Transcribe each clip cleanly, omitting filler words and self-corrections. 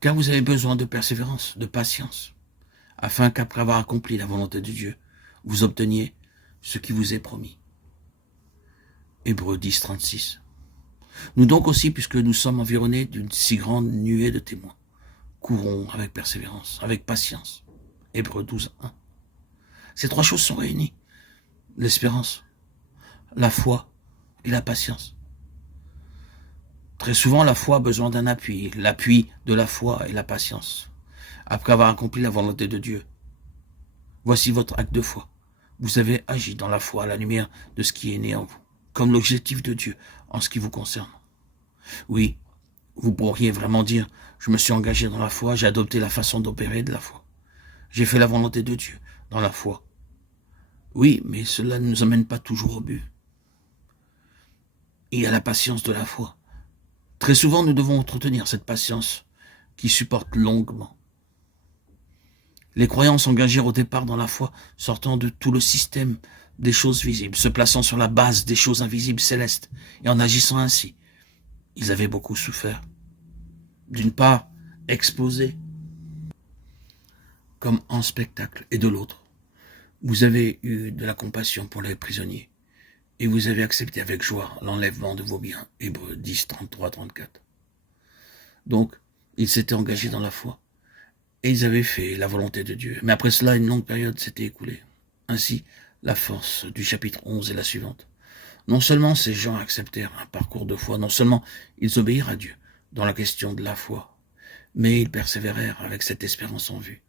Car vous avez besoin de persévérance, de patience, afin qu'après avoir accompli la volonté de Dieu, vous obteniez ce qui vous est promis. Hébreux 10, 36. Nous donc aussi, puisque nous sommes environnés d'une si grande nuée de témoins, courons avec persévérance, avec patience. Hébreux 12, 1. Ces trois choses sont réunies. L'espérance, la foi et la patience. Très souvent, la foi a besoin d'un appui, l'appui de la foi et la patience. Après avoir accompli la volonté de Dieu, voici votre acte de foi. Vous avez agi dans la foi à la lumière de ce qui est né en vous, comme l'objectif de Dieu en ce qui vous concerne. Oui, vous pourriez vraiment dire, je me suis engagé dans la foi, j'ai adopté la façon d'opérer de la foi. J'ai fait la volonté de Dieu dans la foi. Oui, mais cela ne nous amène pas toujours au but. Il y a la patience de la foi. Très souvent, nous devons entretenir cette patience qui supporte longuement. Les croyants s'engagèrent au départ dans la foi, sortant de tout le système des choses visibles, se plaçant sur la base des choses invisibles célestes, et en agissant ainsi. Ils avaient beaucoup souffert. D'une part, exposés comme en spectacle, et de l'autre, vous avez eu de la compassion pour les prisonniers, et vous avez accepté avec joie l'enlèvement de vos biens. Hébreux 10, 33, 34. Donc, ils s'étaient engagés dans la foi, et ils avaient fait la volonté de Dieu. Mais après cela, une longue période s'était écoulée. Ainsi, la force du chapitre 11 est la suivante. Non seulement ces gens acceptèrent un parcours de foi, non seulement ils obéirent à Dieu dans la question de la foi, mais ils persévérèrent avec cette espérance en vue,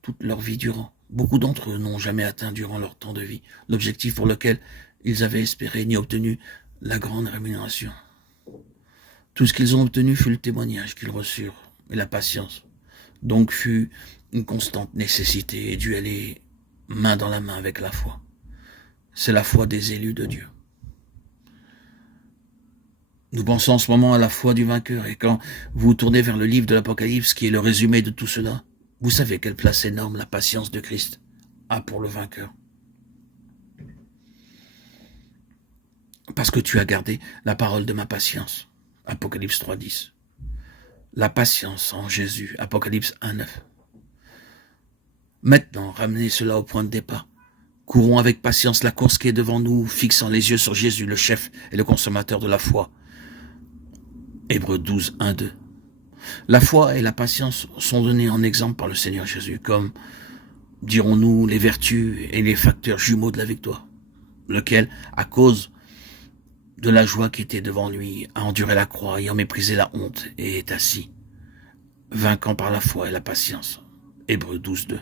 toute leur vie durant. Beaucoup d'entre eux n'ont jamais atteint durant leur temps de vie l'objectif pour lequel ils avaient espéré ni obtenu la grande rémunération. Tout ce qu'ils ont obtenu fut le témoignage qu'ils reçurent et la patience. Donc fut une constante nécessité et dut aller main dans la main avec la foi. C'est la foi des élus de Dieu. Nous pensons en ce moment à la foi du vainqueur, et quand vous vous tournez vers le livre de l'Apocalypse, qui est le résumé de tout cela, vous savez quelle place énorme la patience de Christ a pour le vainqueur. Parce que tu as gardé la parole de ma patience. Apocalypse 3.10. La patience en Jésus. Apocalypse 1.9. Maintenant, ramenez cela au point de départ. Courons avec patience la course qui est devant nous, fixant les yeux sur Jésus, le chef et le consommateur de la foi. Hébreux 12, 1, 2. La foi et la patience sont données en exemple par le Seigneur Jésus, comme, dirons-nous, les vertus et les facteurs jumeaux de la victoire, lequel, à cause de la joie qui était devant lui, a enduré la croix, ayant méprisé la honte, et est assis, vainquant par la foi et la patience. Hébreux 12, 2.